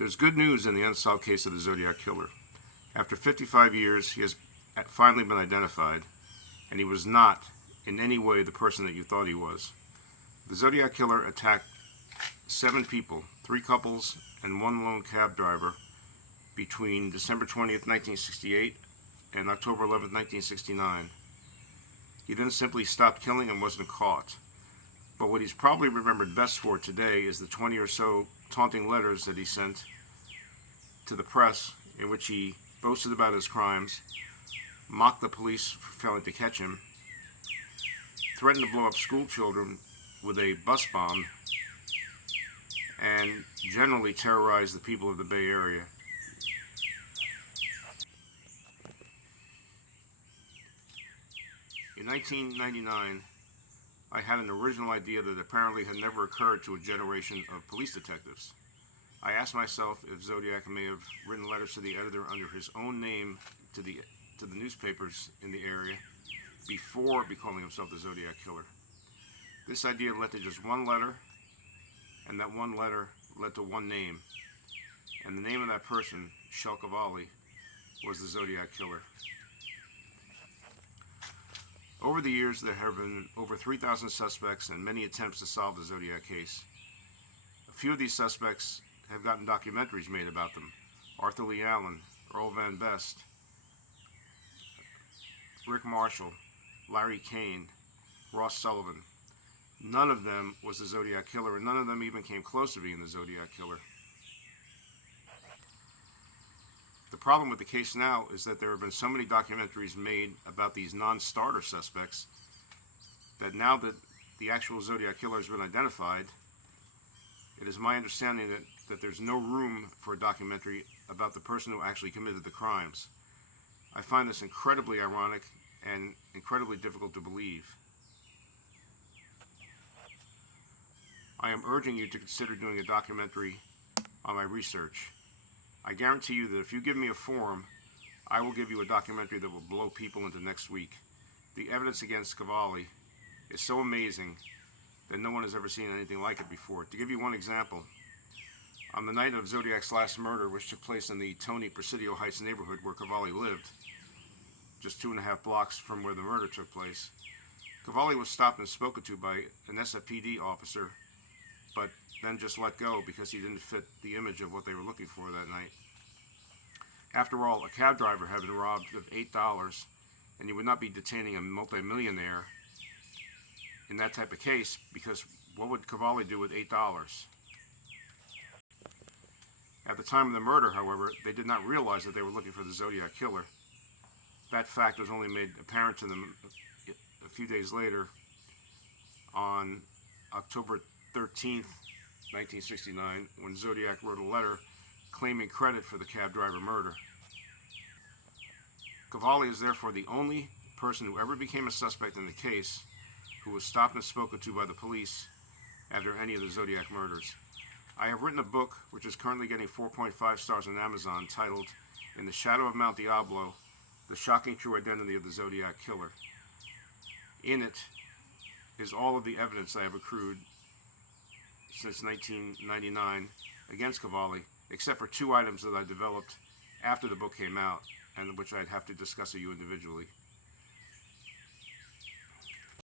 There's good news in the unsolved case of the Zodiac Killer. After 55 years, he has finally been identified, and he was not in any way the person that you thought he was. The Zodiac Killer attacked 7 people, 3 couples, and 1 lone cab driver between December 20th, 1968 and October 11th, 1969. He then simply stopped killing and wasn't caught. But what he's probably remembered best for today is the 20 or so taunting letters that he sent to the press in which he boasted about his crimes, mocked the police for failing to catch him, threatened to blow up school children with a bus bomb, and generally terrorized the people of the Bay Area. In 1999, I had an original idea that apparently had never occurred to a generation of police detectives. I asked myself if Zodiac may have written letters to the editor under his own name to the newspapers in the area before becoming himself the Zodiac Killer. This idea led to just one letter, and that one letter led to one name. And the name of that person, Shel Cavalli, was the Zodiac Killer. Over the years, there have been over 3,000 suspects and many attempts to solve the Zodiac case. A few of these suspects have gotten documentaries made about them. Arthur Lee Allen, Earl Van Best, Rick Marshall, Larry Kane, Ross Sullivan. None of them was the Zodiac Killer, and none of them even came close to being the Zodiac Killer. The problem with the case now is that there have been so many documentaries made about these non-starter suspects that now that the actual Zodiac Killer has been identified, it is my understanding that there's no room for a documentary about the person who actually committed the crimes. I find this incredibly ironic and incredibly difficult to believe. I am urging you to consider doing a documentary on my research. I guarantee you that if you give me a forum, I will give you a documentary that will blow people into next week. The evidence against Cavalli is so amazing that no one has ever seen anything like it before. To give you one example, on the night of Zodiac's last murder, which took place in the Tony Presidio Heights neighborhood where Cavalli lived, just 2.5 blocks from where the murder took place, Cavalli was stopped and spoken to by an SFPD officer, but then just let go because he didn't fit the image of what they were looking for that night. After all, a cab driver had been robbed of $8, and you would not be detaining a multimillionaire in that type of case, because what would Cavalli do with $8? At the time of the murder, however, they did not realize that they were looking for the Zodiac Killer. That fact was only made apparent to them a few days later on October 13th, 1969, when Zodiac wrote a letter claiming credit for the cab driver murder. Cavalli is therefore the only person who ever became a suspect in the case who was stopped and spoken to by the police after any of the Zodiac murders. I have written a book which is currently getting 4.5 stars on Amazon titled In the Shadow of Mount Diablo, The Shocking True Identity of the Zodiac Killer. In it is all of the evidence I have accrued since 1999 against Cavalli, except for 2 items that I developed after the book came out, and which I'd have to discuss with you individually.